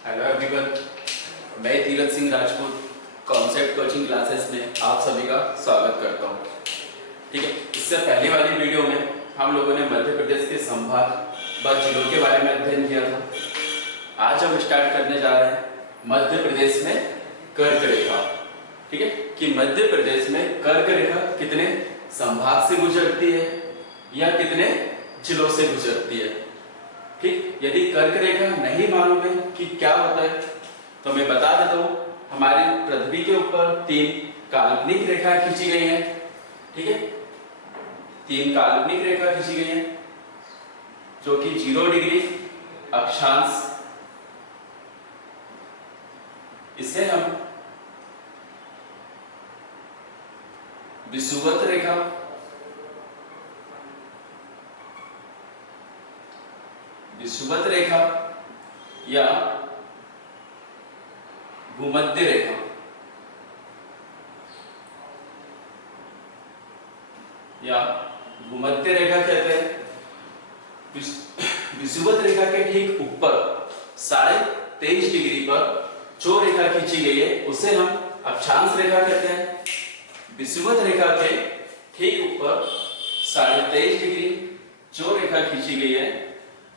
Hello everyone, मैं Dheeraj Singh Rajput concept coaching classes में आप सभी का स्वागत करता हूं। ठीक है, इससे पहले वाली वीडियो में हम लोगों ने मध्य प्रदेश के संभाग व जिलों के बारे में अध्ययन किया था। आज हम स्टार्ट करने जा रहे हैं मध्य प्रदेश में कर्क रेखा। ठीक है, कि मध्य प्रदेश में कर्क रेखा कितने संभाग से गुजरती है या कितने जिलों से गुजरती है। ठीक, यदि कर्क रेखा नहीं मालूम है कि क्या होता है तो मैं बता देता हूं। हमारी पृथ्वी के ऊपर 3 काल्पनिक रेखा खींची गई है। ठीक है, 3 काल्पनिक रेखा खींची गई है जो कि 0 डिग्री अक्षांश, इसे हम विषुवत रेखा, विषुवत रेखा या भूमध्य रेखा, या भूमध्य रेखा कहते हैं। विषुवत रेखा के ठीक ऊपर 23.5 डिग्री पर जो रेखा खींची गई है उसे हम अक्षांश रेखा कहते हैं। विषुवत रेखा के ठीक ऊपर 23.5 डिग्री जो रेखा खींची गई है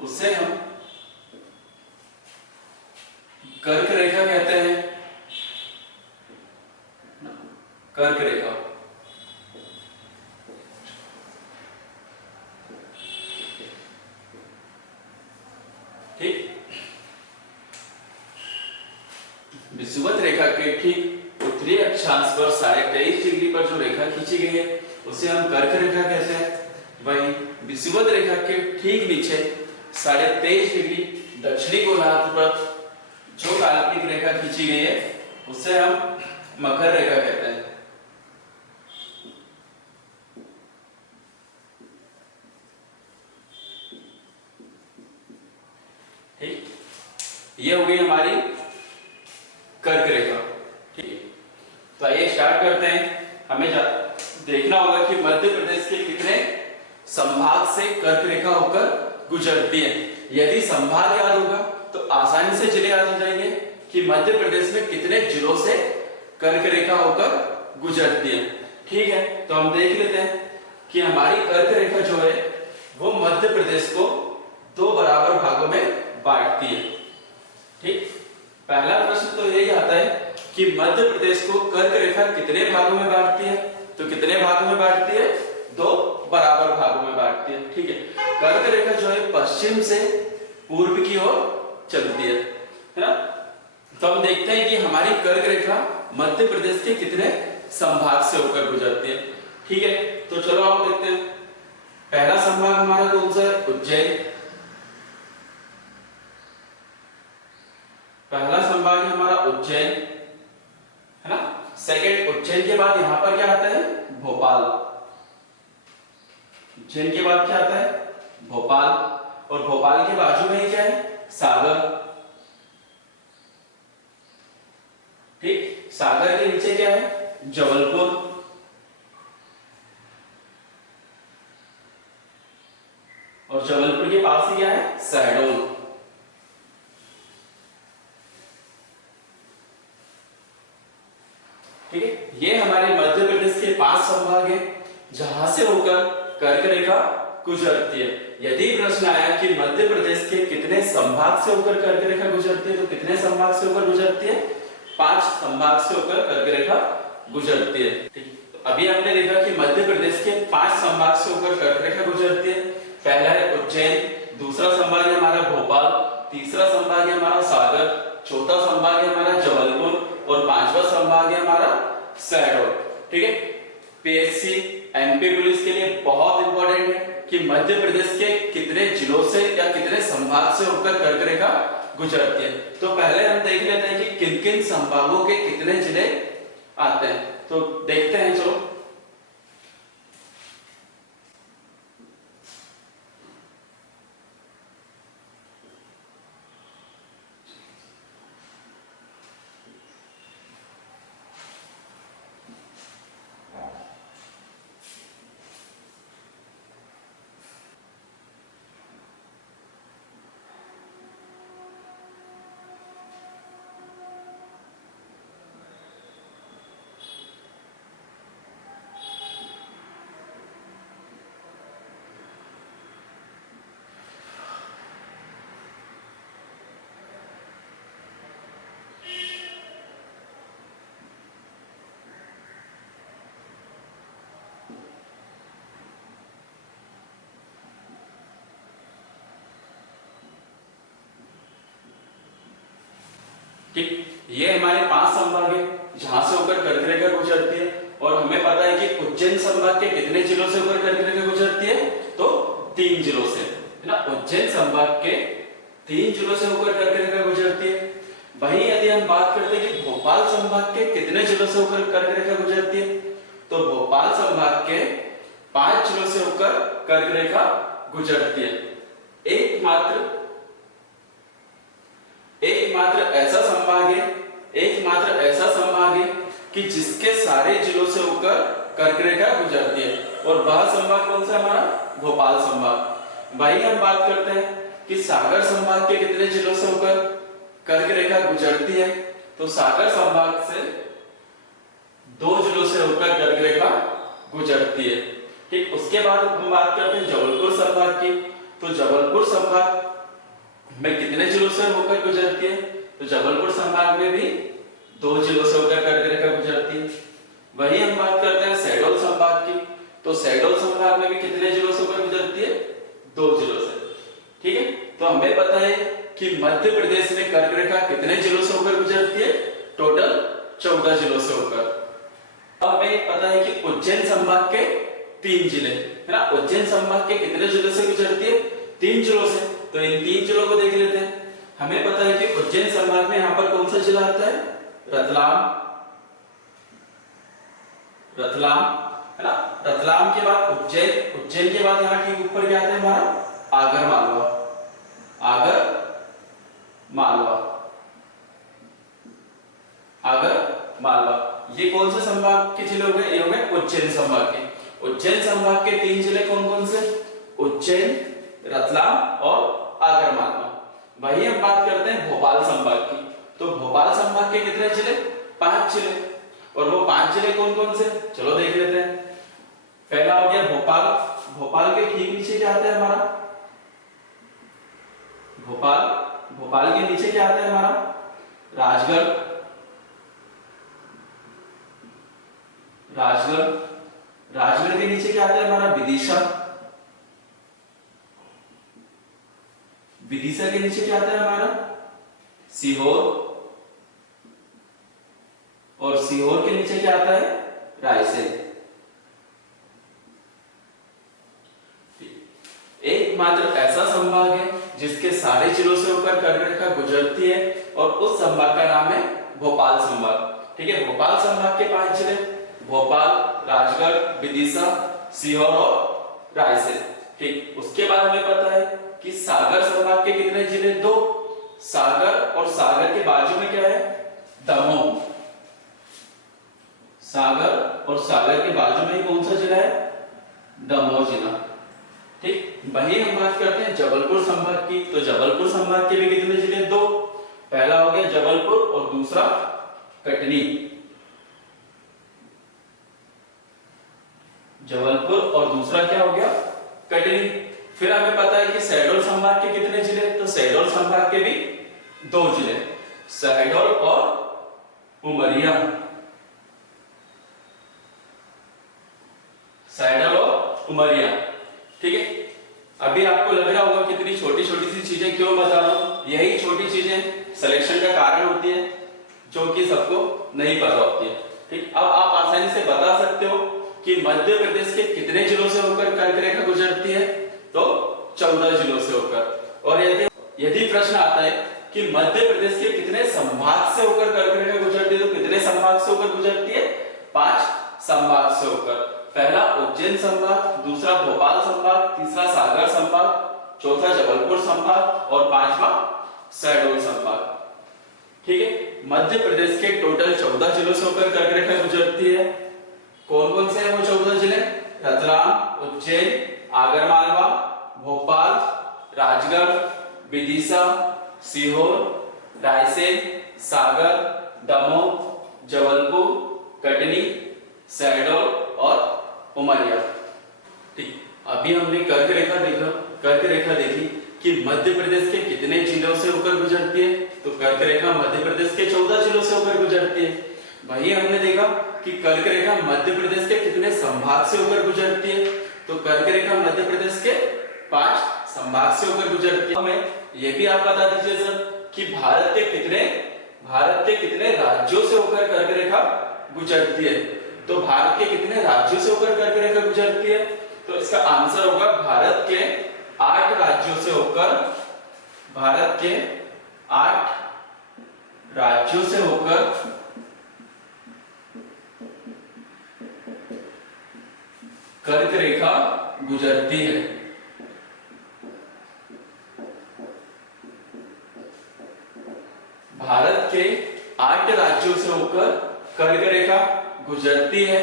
उसे हम कर्क रेखा कहते हैं। कर्क रेखा। ठीक, विषुवत रेखा के ठीक उत्तरी अक्षांश पर 23.5 डिग्री पर जो रेखा खींची गई है उसे हम कर्क रेखा कहते हैं। वहीं विषुवत रेखा के ठीक नीचे 23.5 डिग्री दक्षिणी गोलार्ध पर जो काल्पनिक रेखा खींची गई है उसे हम मकर रेखा कहते हैं। ठीक, ये हो गई हमारी कर्क रेखा। ठीक है, तो आइए स्टार्ट करते हैं। हमें देखना होगा कि मध्य प्रदेश के कितने संभाग से कर्क रेखा होकर गुजरती है। यदि संभाग याद होगा तो आसानी से जिले याद हो जाएंगे कि मध्य प्रदेश में कितने जिलों से कर्क रेखा होकर गुजरती है। ठीक है, तो हम देख लेते हैं कि हमारी कर्क रेखा जो है वो मध्य प्रदेश को 2 बराबर भागों में बांटती है। ठीक, पहला प्रश्न तो यही आता है कि मध्य प्रदेश को कर्क रेखा कितने भागों में बांटती है। तो कितने भागों में बांटती है? 2 बराबर भागों में बांटती है। ठीक है, कर्क रेखा जो है पश्चिम से पूर्व की ओर चलती है ना। तो हम देखते हैं कि हमारी कर्क रेखा मध्य प्रदेश के कितने संभाग से होकर गुजरती है। ठीक है, तो चलो आप देखते हैं। पहला संभाग हमारा कौन सा है? उज्जैन। पहला संभाग है हमारा उज्जैन, है ना। सेकंड, उज्जैन के बाद यहां पर क्या आता है? भोपाल। उज्जैन के बाद क्या आता है? भोपाल। और भोपाल के बाजू में क्या है? सागर। ठीक, सागर के नीचे क्या है? जबलपुर। और जबलपुर के पास ही क्या है? शहडोल। ठीक है, ये हमारे मध्य प्रदेश के 5 संभाग हैं जहां से होकर कर्क रेखा गुजरती है। यदि प्रश्न आया कि मध्य प्रदेश के कितने संभाग से होकर कर्क रेखा गुजरती है तो कितने संभाग से होकर गुजरती है? 5 संभाग से होकर कर्क रेखा गुजरती है। ठीक, तो अभी हमने देखा कि मध्य प्रदेश के 5 संभाग से होकर कर्क रेखा गुजरती है। पहला है उज्जैन, दूसरा संभाग है हमारा भोपाल, तीसरा संभाग है हमारा सागर, चौथा संभाग है हमारा जबलपुर और 5वां संभाग है हमारा शहडोल। ठीक है, पीएससी एमपी पुलिस के लिए बहुत इंपॉर्टेंट है कि मध्य प्रदेश के कितने जिलों से या कितने संभाग से होकर कर्क रेखा गुजरती है। तो पहले हम देख लेते हैं कि किन किन संभागों के कितने जिले आते हैं। तो देखते हैं, चलो। ठीक, ये हमारे 5 संभाग है जहां से होकर कर्क रेखा गुजरती है। और हमें पता है कि उज्जैन संभाग के कितने जिलों से होकर कर्क रेखा गुजरती है, तो 3 जिलों से, है ना। उज्जैन संभाग के 3 जिलों से होकर कर्क रेखा गुजरती है। वहीं यदि हम बात करते हैं कि भोपाल संभाग के कितने जिलों से होकर कर्क रेखा गुजरती है, तो भोपाल संभाग के 5 जिलों से होकर कर्क रेखा गुजरती है। एकमात्र ऐसा संभाग है कि जिसके सारे जिलों से होकर कर्क रेखा गुजरती है, और वह संभाग कौन सा हमारा, भोपाल संभाग। वहीं हम बात करते हैं कि सागर संभाग के कितने जिलों से होकर कर्क रेखा गुजरती है, तो सागर संभाग से 2 जिलों से होकर कर्क रेखा गुजरती है। ठीक, उसके बाद हम बात करते हैं जबलपुर संभाग की, तो जबलपुर संभाग में कितने जिलों से होकर गुजरती है, तो जबलपुर संभाग में भी 2 जिलों से होकर कर्क रेखा गुजरती है। वहीं हम बात करते हैं शहडोल संभाग की, तो शहडोल संभाग में भी कितने जिलों से होकर गुजरती है, 2 जिलों से। ठीक है, तो हमें पता है कि मध्य प्रदेश में कर्क रेखा कितने जिलों से होकर गुजरती है, टोटल 14 जिलों से होकर। अब हमें पता है कि उज्जैन संभाग के 3 जिले, है ना। उज्जैन संभाग के कितने जिलों से गुजरती है, 3 जिलों से। तो इन 3 जिलों को देख लेते हैं। हमें पता है कि उज्जैन संभाग में यहाँ पर कौन सा जिला आता है, रतलाम, है ना। रतलाम के बाद उज्जैन, उज्जैन के बाद यहाँ ठीक ऊपर क्या आता है हमारा, आगर मालवा। ये कौन से संभाग के जिले हो गए, ये हो गए उज्जैन संभाग के। उज्जैन संभाग के 3 जिले कौन कौन से, उज्जैन, रतलाम और आगर मालवा। वही हम बात करते हैं भोपाल संभाग की, तो भोपाल संभाग के कितने जिले, 5 जिले। और वो 5 जिले कौन कौन से, चलो देख लेते हैं। पहला हो गया भोपाल, भोपाल के ठीक नीचे क्या आता है हमारा, भोपाल के नीचे क्या आता है हमारा, राजगढ़, राजगढ़ के नीचे क्या आता है हमारा, विदिशा के नीचे क्या आता है हमारा, सीहोर, और सीहोर के नीचे क्या आता है, रायसेन। एकमात्र ऐसा संभाग है जिसके सारे जिलों से होकर कर्क रेखा गुजरती है, और उस संभाग का नाम है भोपाल संभाग। ठीक है, भोपाल संभाग के 5 जिले, भोपाल, राजगढ़, विदिशा, सीहोर और रायसेन। ठीक, उसके बाद हमें पता है कि सागर संभाग के कितने जिले, 2। सागर, और सागर के बाजू में क्या है, दमोह। सागर और सागर के बाजू में कौन सा जिला है, दमोह जिला। ठीक, वहीं हम बात करते हैं जबलपुर संभाग की, तो जबलपुर संभाग के भी कितने जिले, 2। पहला हो गया जबलपुर और दूसरा कटनी। जबलपुर और दूसरा क्या हो गया, कटनी। फिर हमें पता है कि शहडोल संभाग के कितने जिले, तो शहडोल संभाग के भी 2 जिले, शहडोल और उमरिया। शहडोल और उमरिया। ठीक है, अभी आपको लग रहा होगा कितनी छोटी छोटी सी चीजें क्यों बता रहा हूं, यही छोटी चीजें सिलेक्शन का कारण होती है, जो कि सबको नहीं पता होती है। ठीक, अब आप आसानी से बता सकते हो कि मध्य प्रदेश के कितने जिलों से होकर कर्क रेखा गुजरती है, तो 14 जिलों से होकर। और यदि प्रश्न आता है कि मध्य प्रदेश के कितने संभाग से होकर कर्क रेखा गुजरती है, तो कितने संभाग से होकर गुजरती है, 5 संभाग से होकर। पहला उज्जैन संभाग, दूसरा भोपाल संभाग, तीसरा सागर संभाग, चौथा जबलपुर संभाग और 5वां शहडोल संभाग। ठीक है, मध्य प्रदेश के टोटल 14 जिलों से होकर कर्क रेखा गुजरती है। कौन कौन से हैं वो 14 जिले, रतलाम, उज्जैन, आगरमालवा, भोपाल, राजगढ़, विदिशा, सीहोर, रायसेन, सागर, दमोह, जबलपुर, कटनी, शहडोल और उमरिया। ठीक, अभी हमने कर्क रेखा देखी कि मध्य प्रदेश के कितने जिलों से होकर गुजरती है, तो कर्क रेखा मध्य प्रदेश के 14 जिलों से होकर गुजरती है। वहीं हमने देखा कि कर्क रेखा मध्य प्रदेश के कितने संभाग से होकर गुजरती है, तो कर्क रेखा मध्य प्रदेश के 5 संभाग से होकर गुजरती है। हमें यह भी आप बता दीजिए सर कि भारत के कितने भारत के कितने राज्यों से होकर कर्क रेखा गुजरती है? तो भारत के कितने राज्यों से होकर कर्क रेखा गुजरती है? तो इसका आंसर होगा भारत के 8 राज्यों से होकर, भारत के 8 राज्यों से होकर कर्क रेखा गुजरती है। भारत के 8 राज्यों से होकर कर्क रेखा गुजरती है।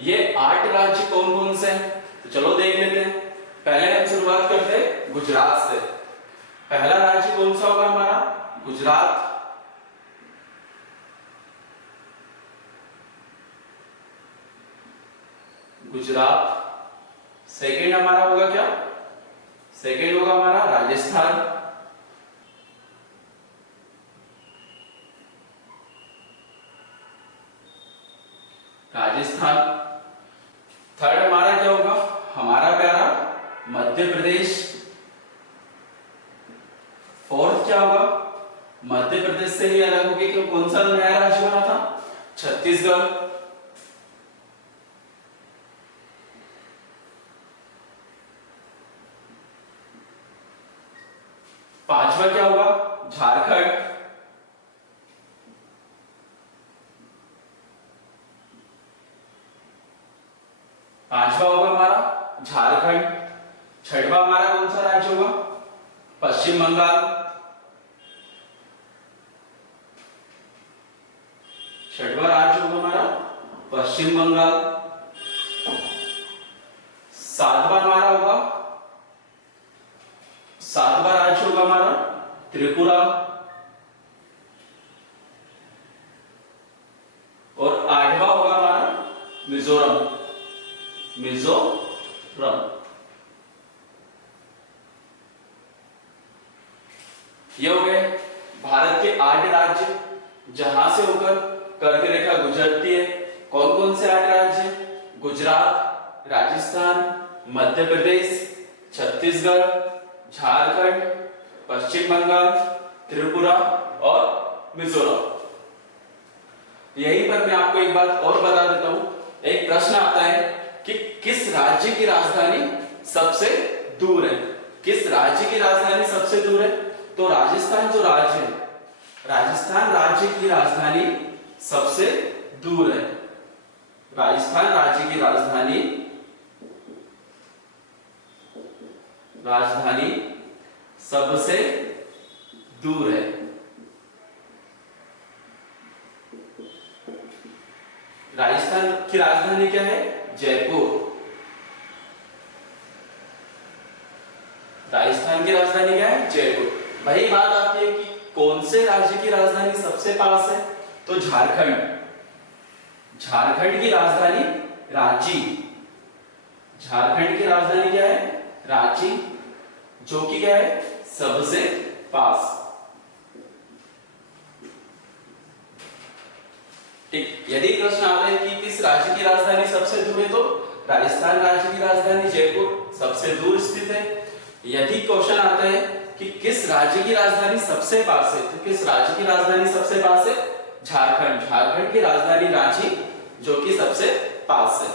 ये 8 राज्य कौन कौन से हैं? तो चलो देख लेते हैं। पहले हम शुरुआत करते हैं गुजरात से। पहला राज्य कौन सा होगा हमारा? गुजरात। गुजरात। सेकंड हमारा होगा क्या? सेकंड होगा हमारा राजस्थान। राजस्थान। थर्ड हमारा क्या होगा? हमारा प्यारा मध्य प्रदेश। फोर्थ क्या होगा? मध्य प्रदेश से ही अलग होगी क्यों? कौन सा नया राज्य बना था? छत्तीसगढ़। पांचवा क्या होगा? झारखंड। पांचवा होगा हमारा झारखंड। छठवा हमारा कौन सा राज्य होगा? पश्चिम बंगाल। छठवा राज्य होगा हमारा पश्चिम बंगाल। सातवां हमारा होगा, सातवां राज्य होगा हमारा त्रिपुरा। और आठवां होगा हमारा मिजोरम। मिजोरम। ये हो गए भारत के 8 राज्य जहां से होकर कर्क रेखा गुजरती है। कौन कौन से 8 राज्य? गुजरात, राजस्थान, मध्य प्रदेश, छत्तीसगढ़, झारखंड, पश्चिम बंगाल, त्रिपुरा और मिजोरम। यहीं पर मैं आपको एक बात और बता देता हूं। एक प्रश्न आता है कि किस राज्य की राजधानी सबसे दूर है? किस राज्य की राजधानी सबसे दूर है? तो राजस्थान जो राज्य है, राजस्थान राज्य की राजधानी सबसे दूर है। राजस्थान राज्य की राजधानी सबसे दूर है। राजस्थान की राजधानी क्या है? जयपुर। राजस्थान की राजधानी क्या है? जयपुर। वही बात आती है कि कौन से राज्य की राजधानी सबसे पास है? तो झारखंड। झारखंड की राजधानी रांची। झारखंड की राजधानी क्या है? रांची, जो कि क्या है? सबसे पास। ठीक। यदि प्रश्न आता है कि किस राज्य की राजधानी सबसे दूर है, तो राजस्थान राज्य की राजधानी जयपुर सबसे दूर स्थित है। यदि क्वेश्चन आता है कि किस राज्य की राजधानी सबसे पास है, तो किस राज्य की राजधानी सबसे पास है? झारखंड। झारखंड की राजधानी रांची, जो कि सबसे पास है।